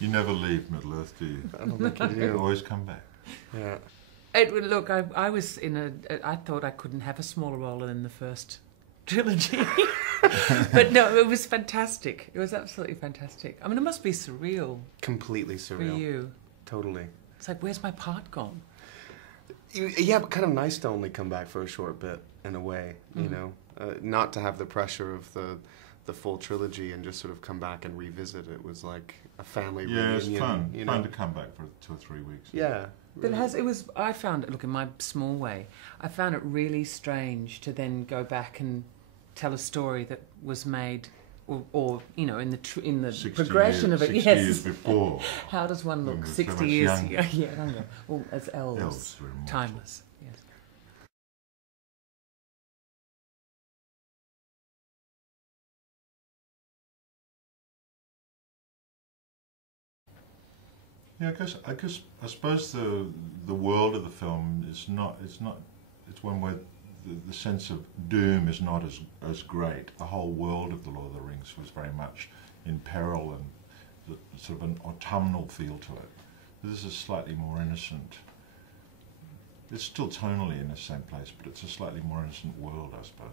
You never leave Middle-earth, do you? I don't think you You do. always come back. Yeah. Look, I was in I thought I couldn't have a smaller role than the first trilogy. But no, it was fantastic. It was absolutely fantastic. I mean, it must be surreal Completely for surreal. you. Totally. It's like, where's my part gone? Yeah, but kind of nice to only come back for a short bit, in a way, you know? Not to have the pressure of the full trilogy and just sort of come back and revisit it was like a family reunion. Yeah, it's fun. You know? Fun to come back for 2 or 3 weeks. Yeah. But I found it, look, in my small way, I found it really strange to then go back and tell a story that was made, or you know, in the progression of it. 60 yes. years before. How does one look When we're so 60 much years? younger. Yeah, younger. Well, as elves, Elves were immortal. timeless. Yes. Yeah, I suppose the world of the film is not. It's one where the sense of doom is not as great. The whole world of the Lord of the Rings was very much in peril and sort of an autumnal feel to it. This is slightly more innocent. It's still tonally in the same place, but it's a slightly more innocent world, I suppose.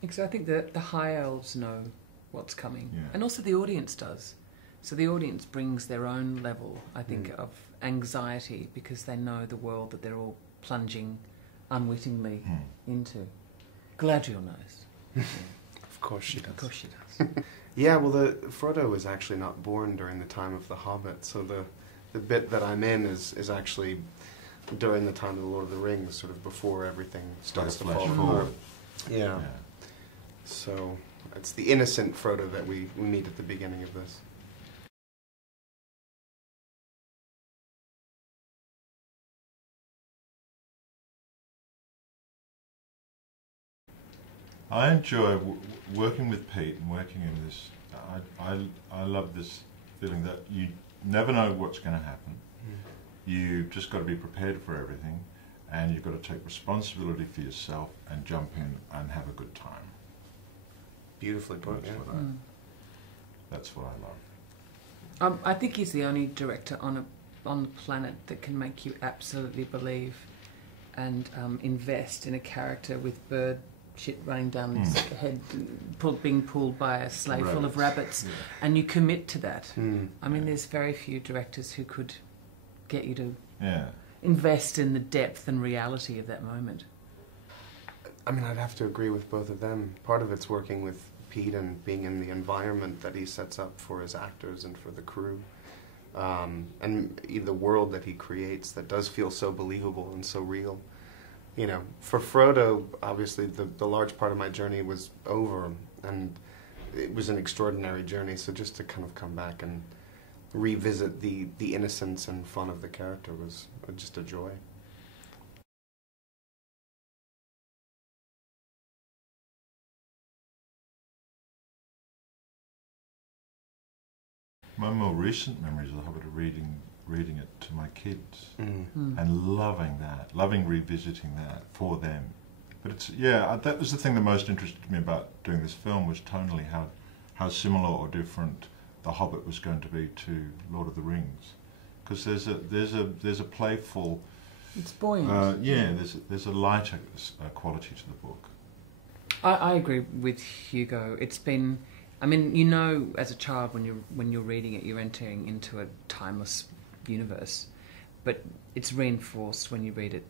Because I think that the high elves know what's coming, Yeah. and also the audience does. So the audience brings their own level, I think, of anxiety because they know the world that they're all plunging unwittingly into. Galadriel knows. Of course she does. Of course she does. Yeah, well, Frodo was actually not born during the time of The Hobbit, so the bit that I'm in is actually during the time of The Lord of the Rings, sort of before everything starts to Flash fall forward. apart. Yeah. So it's the innocent Frodo that we meet at the beginning of this. I enjoy working with Pete and working in this. I love this feeling that you never know what's going to happen. You've just got to be prepared for everything, and you've got to take responsibility for yourself and jump in and have a good time. Beautifully put, That's, yeah. that's what I love. I think he's the only director on the planet that can make you absolutely believe and invest in a character with bird shit running down his head, being pulled by a sleigh full of rabbits, and you commit to that. I mean, there's very few directors who could get you to invest in the depth and reality of that moment. I mean, I'd have to agree with both of them. Part of it's working with Pete and being in the environment that he sets up for his actors and for the crew. And the world that he creates that does feel so believable and so real. You know, for Frodo, obviously the large part of my journey was over, and it was an extraordinary journey, so just to kind of come back and revisit the innocence and fun of the character was just a joy. My more recent memories of The Hobbit are reading it to my kids and loving that, loving revisiting that for them. But it's, that was the thing that most interested me about doing this film, was tonally how similar or different The Hobbit was going to be to Lord of the Rings, because there's a playful, It's buoyant. there's a lighter quality to the book. I agree with Hugo. It's been, I mean, you know, as a child when you're reading it, you're entering into a timeless universe, but it's reinforced when you read it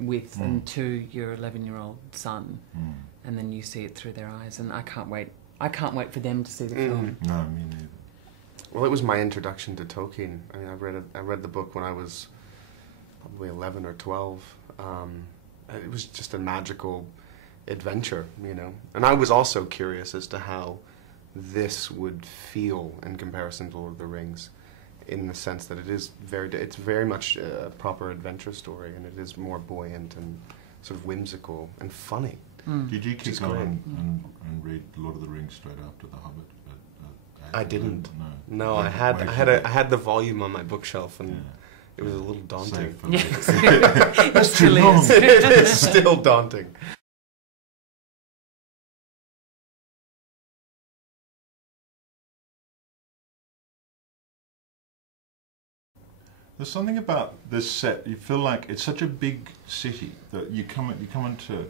with and to your 11-year-old son, and then you see it through their eyes. And I can't wait for them to see the film. No, me neither. Well, it was my introduction to Tolkien. I mean, I read the book when I was probably 11 or 12. It was just a magical adventure, you know. And I was also curious as to how this would feel in comparison to Lord of the Rings, in the sense that it's very much a proper adventure story, and it is more buoyant and sort of whimsical and funny. Did you kick on and read Lord of the Rings straight after The Hobbit? I didn't. No, Wait, I had the volume on my bookshelf, and it was a little daunting. That's too long. It is still daunting. There's something about this set. You feel like it's such a big city that you come into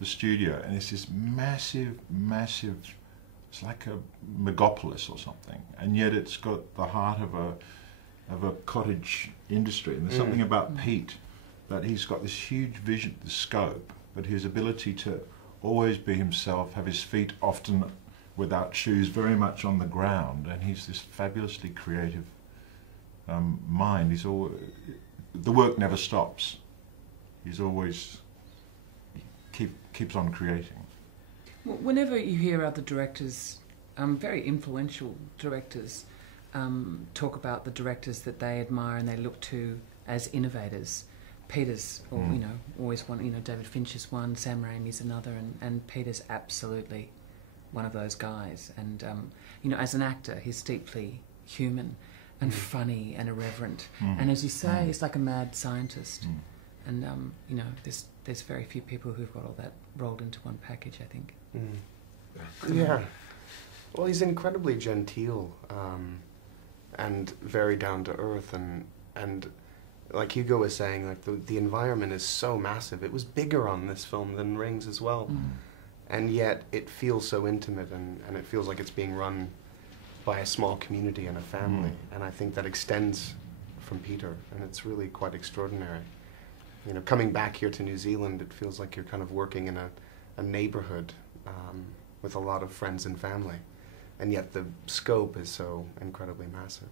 the studio and it's this massive. It's like a megapolis or something, and yet it's got the heart of a cottage industry. And there's something about Pete, that he's got this huge vision, the scope, but his ability to always be himself, have his feet often without shoes, very much on the ground, and he's this fabulously creative mind. He's always, the work never stops. He's always keeps on creating. Whenever you hear other directors, very influential directors, talk about the directors that they admire and they look to as innovators, Peter's, or always one. David Fincher's one, Sam Raimi's another, and Peter's absolutely one of those guys. And as an actor, he's deeply human and funny and irreverent. And as you say, he's like a mad scientist. And there's very few people who've got all that rolled into one package, I think. Yeah. Well, he's incredibly genteel and very down to earth, and like Hugo was saying, like the environment is so massive. It was bigger on this film than Rings as well, and yet it feels so intimate, and it feels like it's being run by a small community and a family. And I think that extends from Peter, and it's really quite extraordinary. Coming back here to New Zealand, it feels like you're kind of working in a neighborhood with a lot of friends and family, and yet the scope is so incredibly massive.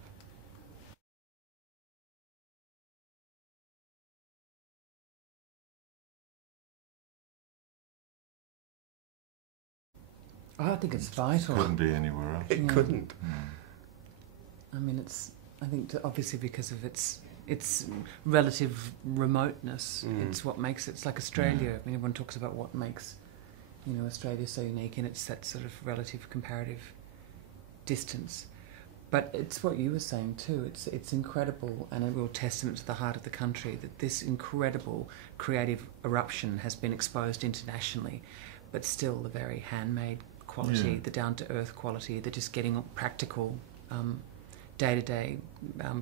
I think it's vital. Couldn't be anywhere else. It couldn't. I mean, I think obviously because of its relative remoteness, it's what makes it. It's like Australia. I mean, everyone talks about what makes Australia so unique, and it's that sort of relative comparative distance. But it's what you were saying too. It's incredible and a real testament to the heart of the country that this incredible creative eruption has been exposed internationally, but still the very handmade quality, the down-to-earth quality, the just getting practical, day-to-day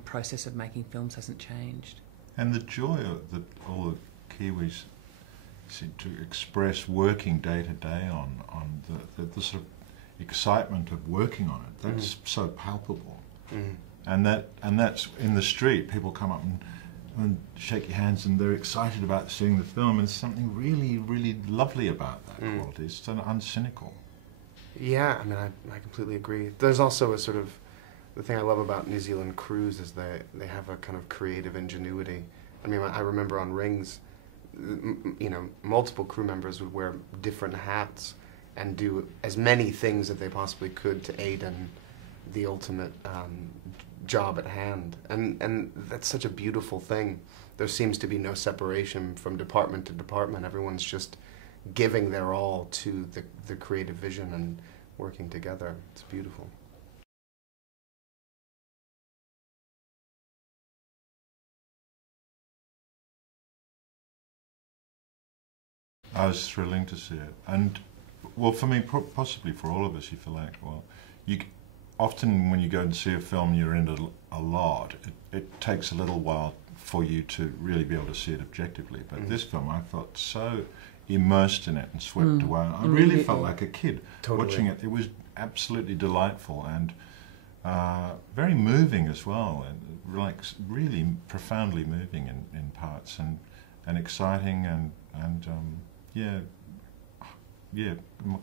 process of making films hasn't changed. And the joy that all the Kiwis seem to express working day to day on the sort of excitement of working on it, that's so palpable. And that's in the street. People come up and shake your hands, and they're excited about seeing the film. And there's something really, really lovely about that quality. It's so uncynical. Yeah, I mean, I completely agree. There's also a sort of, the thing I love about New Zealand crews is they have a kind of creative ingenuity. I mean, I remember on Rings, multiple crew members would wear different hats and do as many things that they possibly could to aid in the ultimate job at hand. And that's such a beautiful thing. There seems to be no separation from department to department. Everyone's just giving their all to the creative vision and working together. It's beautiful. I was thrilling to see it, and well, for me, possibly for all of us, you feel like, well, often when you go and see a film, you're in it a lot. It takes a little while for you to really be able to see it objectively. But this film, I felt so immersed in it and swept away. I really felt like a kid watching it. It was absolutely delightful and very moving as well, and like really profoundly moving in parts, and exciting and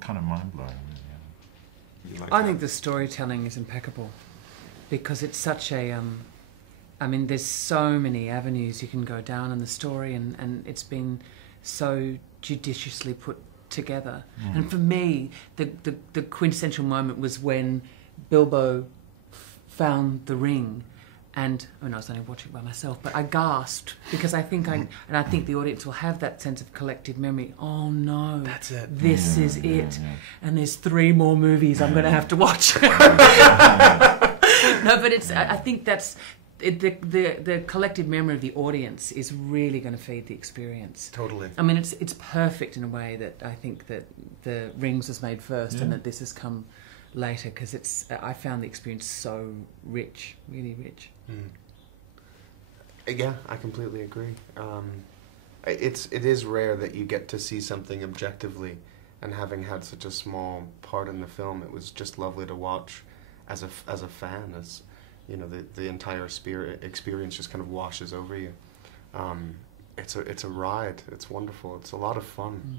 kind of mind-blowing. Really. I think the storytelling is impeccable because it's such a... there's so many avenues you can go down in the story, and it's been so judiciously put together. And for me, the quintessential moment was when Bilbo found the ring. And I was only watching by myself, but I gasped because I think I think the audience will have that sense of collective memory. Oh no, that's it. This is it. And there's 3 more movies I'm going to have to watch. No, but it's. I think that's the collective memory of the audience is really going to feed the experience. Totally. I mean, it's perfect in a way that I think that the Rings was made first and that this has come later, because I found the experience so rich, really rich. Yeah, I completely agree. It is rare that you get to see something objectively, and having had such a small part in the film, it was just lovely to watch as a fan, as you know, the entire experience just kind of washes over you. It's a ride. It's wonderful. It's a lot of fun. Mm.